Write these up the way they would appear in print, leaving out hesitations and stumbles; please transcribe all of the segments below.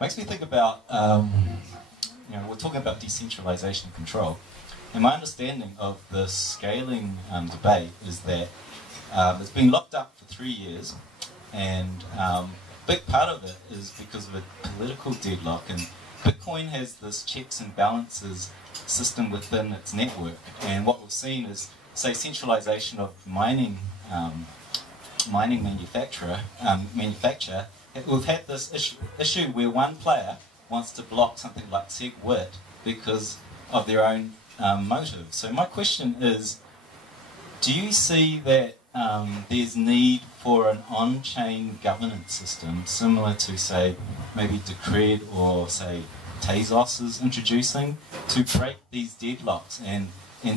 makes me think about, we're talking about decentralization control. And my understanding of the scaling debate is that it's been locked up for 3 years, and a big part of it is because of a political deadlock. And Bitcoin has this checks and balances system within its network. And what we've seen is, say, centralization of mining manufacture. We've had this issue where one player wants to block something like SegWit because of their own motive. So my question is, do you see that there's need for an on-chain governance system similar to, say, maybe Decred or, say, Tezos is introducing to break these deadlocks and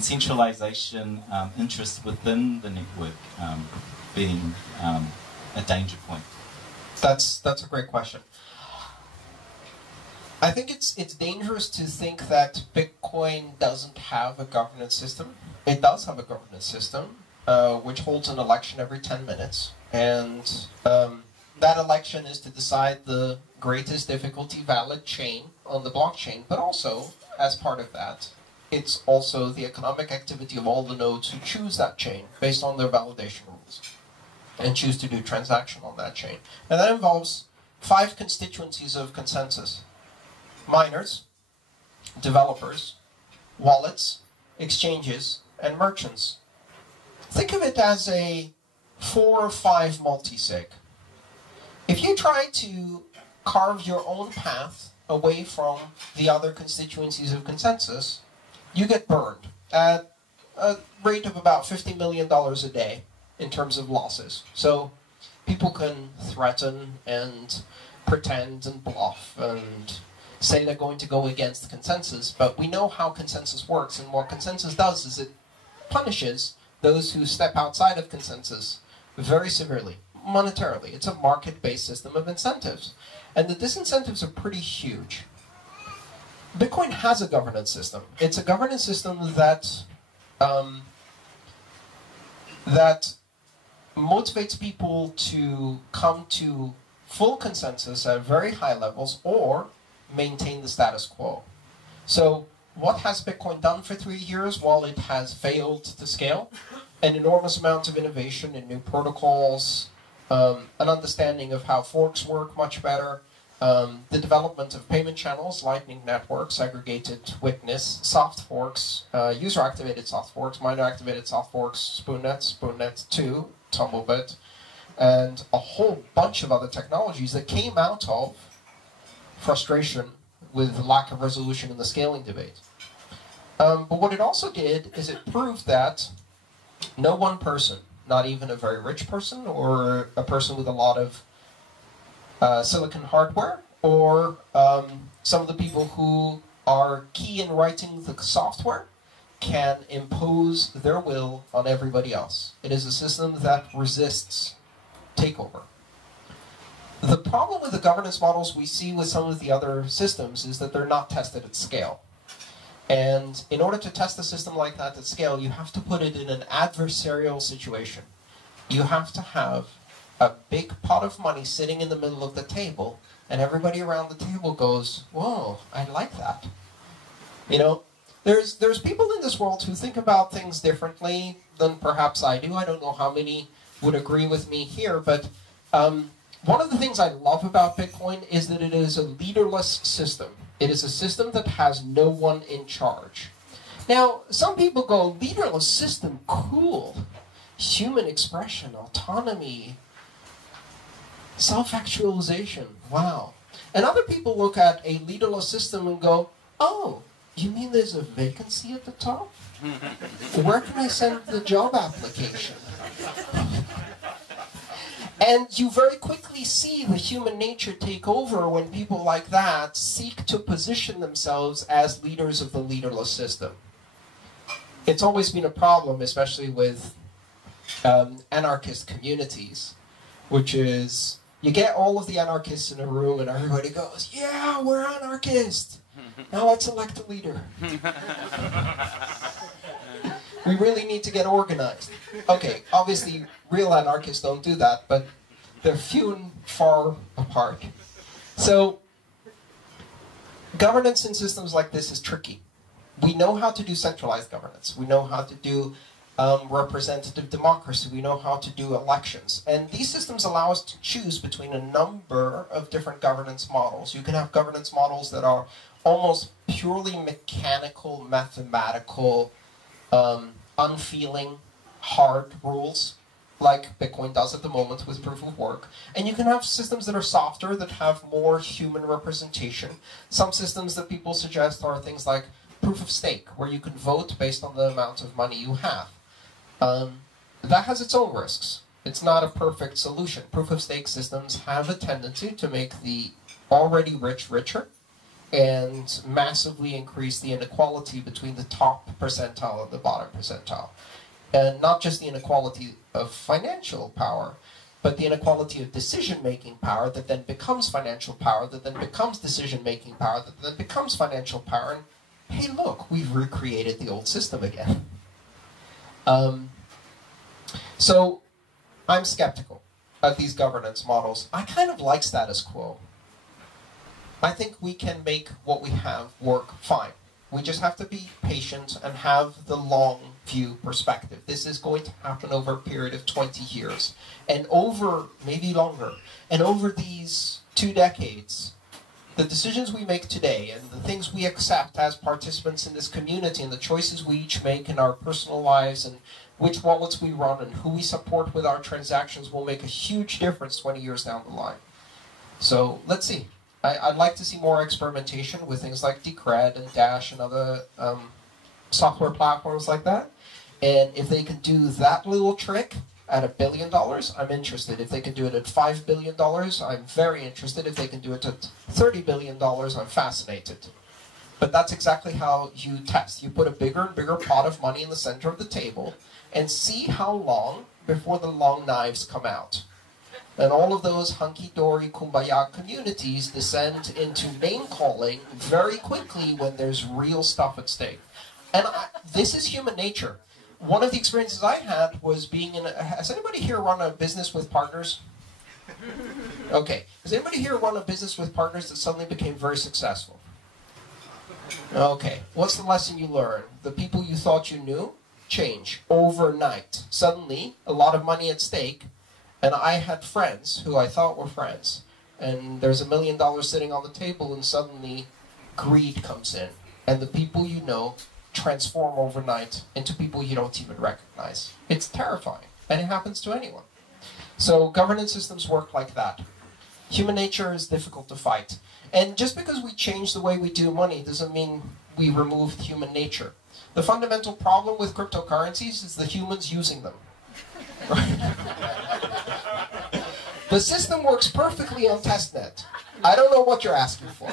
centralization interests within the network being a danger point? That's a great question. I think it's dangerous to think that Bitcoin doesn't have a governance system. It does have a governance system, which holds an election every 10 minutes. And that election is to decide the greatest difficulty valid chain on the blockchain. But also, as part of that, it's also the economic activity of all the nodes who choose that chain based on their validation rules and choose to do transaction on that chain. And that involves 5 constituencies of consensus: miners, developers, wallets, exchanges, and merchants. Think of it as a 4 or 5 multi-sig. If you try to carve your own path away from the other constituencies of consensus, you get burned at a rate of about $50 million a day in terms of losses. So people can threaten and pretend and bluff and say they're going to go against consensus, but we know how consensus works, and what consensus does is it punishes those who step outside of consensus very severely, monetarily. It's a market-based system of incentives, and the disincentives are pretty huge. Bitcoin has a governance system. It's a governance system that that motivates people to come to full consensus at very high levels or maintain the status quo. So what has Bitcoin done for 3 years while it has failed to scale? An enormous amount of innovation in new protocols, an understanding of how forks work much better, the development of payment channels, Lightning Network, segregated witness, soft forks, user-activated soft forks, miner-activated soft forks, SpoonNet, SpoonNet 2, Tumblebit, and a whole bunch of other technologies that came out of frustration with the lack of resolution in the scaling debate. But what it also did is it proved that no one person, not even a very rich person or a person with a lot of silicon hardware, or some of the people who are key in writing the software, can impose their will on everybody else. It is a system that resists takeover. The problem with the governance models we see with some of the other systems is that they're not tested at scale. And in order to test a system like that at scale, you have to put it in an adversarial situation. You have to have a big pot of money sitting in the middle of the table, and everybody around the table goes, whoa, I like that. You know, there's people in this world who think about things differently than perhaps I do. I don't know how many would agree with me here, but one of the things I love about Bitcoin is that it is a leaderless system. It is a system that has no one in charge. Now, some people go, leaderless system, cool. Human expression, autonomy, self-actualization, wow. And other people look at a leaderless system and go, oh, you mean there's a vacancy at the top? Where can I send the job application? And you very quickly see the human nature take over when people like that seek to position themselves as leaders of the leaderless system. It's always been a problem, especially with anarchist communities, which is you get all of the anarchists in a room and everybody goes, yeah, we're anarchists. Now let's elect a leader. We really need to get organized. Okay, obviously real anarchists don't do that, but they're few and far apart. So governance in systems like this is tricky. We know how to do centralized governance. We know how to do representative democracy. We know how to do elections. And these systems allow us to choose between a number of different governance models. You can have governance models that are almost purely mechanical, mathematical, unfeeling, hard rules, like Bitcoin does at the moment with proof of work. And you can have systems that are softer, that have more human representation. Some systems that people suggest are things like proof of stake, where you can vote based on the amount of money you have. That has its own risks. It's not a perfect solution. Proof of stake systems have a tendency to make the already rich richer and massively increase the inequality between the top percentile and the bottom percentile. And not just the inequality of financial power, but the inequality of decision-making power that then becomes financial power, that then becomes decision-making power, that then becomes financial power. And hey, look, we've recreated the old system again. So I'm skeptical of these governance models. I kind of like status quo. I think we can make what we have work fine. We just have to be patient and have the long view perspective. This is going to happen over a period of 20 years. And over, maybe longer, and over these 2 decades, the decisions we make today and the things we accept as participants in this community and the choices we each make in our personal lives and which wallets we run and who we support with our transactions will make a huge difference 20 years down the line. So let's see. I'd like to see more experimentation with things like Decred and Dash and other software platforms like that. And if they can do that little trick at $1 billion, I'm interested. If they can do it at $5 billion, I'm very interested. If they can do it at $30 billion, I'm fascinated. But that's exactly how you test. You put a bigger and bigger pot of money in the center of the table and see how long before the long knives come out. And all of those hunky-dory kumbaya communities descend into name-calling very quickly when there's real stuff at stake. And this is human nature. One of the experiences I had was being in a... Has anybody here run a business with partners? Okay. Has anybody here run a business with partners that suddenly became very successful? Okay. What's the lesson you learned? The people you thought you knew change overnight. Suddenly, a lot of money at stake. And I had friends who I thought were friends. And there's $1 million sitting on the table and suddenly greed comes in. And the people you know transform overnight into people you don't even recognize. It's terrifying. And it happens to anyone. So governance systems work like that. Human nature is difficult to fight. And just because we change the way we do money doesn't mean we removed human nature. The fundamental problem with cryptocurrencies is the humans using them. Right? The system works perfectly on testnet. I don't know what you're asking for.